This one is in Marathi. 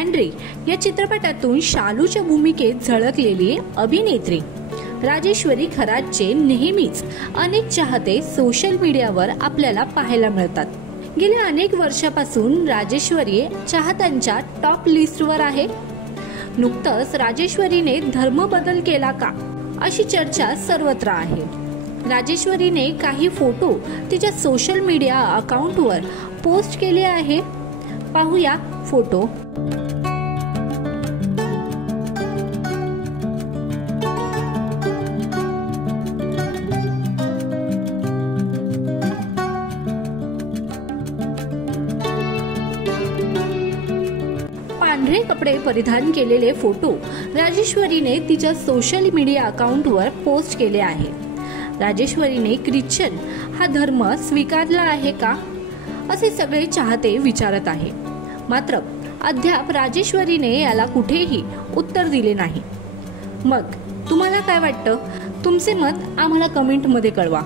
गॅन्ड्री या चित्रपटातून शालूच्या भूमिकेत झळकलेली अभिनेत्री राजेश्वरी खरातचे नेहमीच अनेक चाहते सोशल मीडियावर आपल्याला पाहायला मिळतात। गेल्या अनेक वर्षापासून राजेश्वरी चाहत्यांच्या टॉप लिस्टवर आहे। नुकतंच राजेश्वरीने धर्म बदल केला का अशी चर्चा सर्वत्र आहे। राजेश्वरीने काही फोटो तिच्या सोशल मीडिया अकाउंटवर पोस्ट केले आहे। पाहूया फोटो। पांढरे कपडे परिधान केलेले फोटो राजेश्वरीने तिच्या सोशल मीडिया अकाउंटवर पोस्ट केले आहे। राजेश्वरीने ख्रिश्चन हा धर्म स्वीकारला आहे का असे सगळे चाहते विचारत आहे। मात्र अद्याप राजेश्वरीने याला कुठेही उत्तर दिले नाही। मग तुम्हाला काय वाटतं? तुमचे मत आम्हाला कमेंटमध्ये कळवा।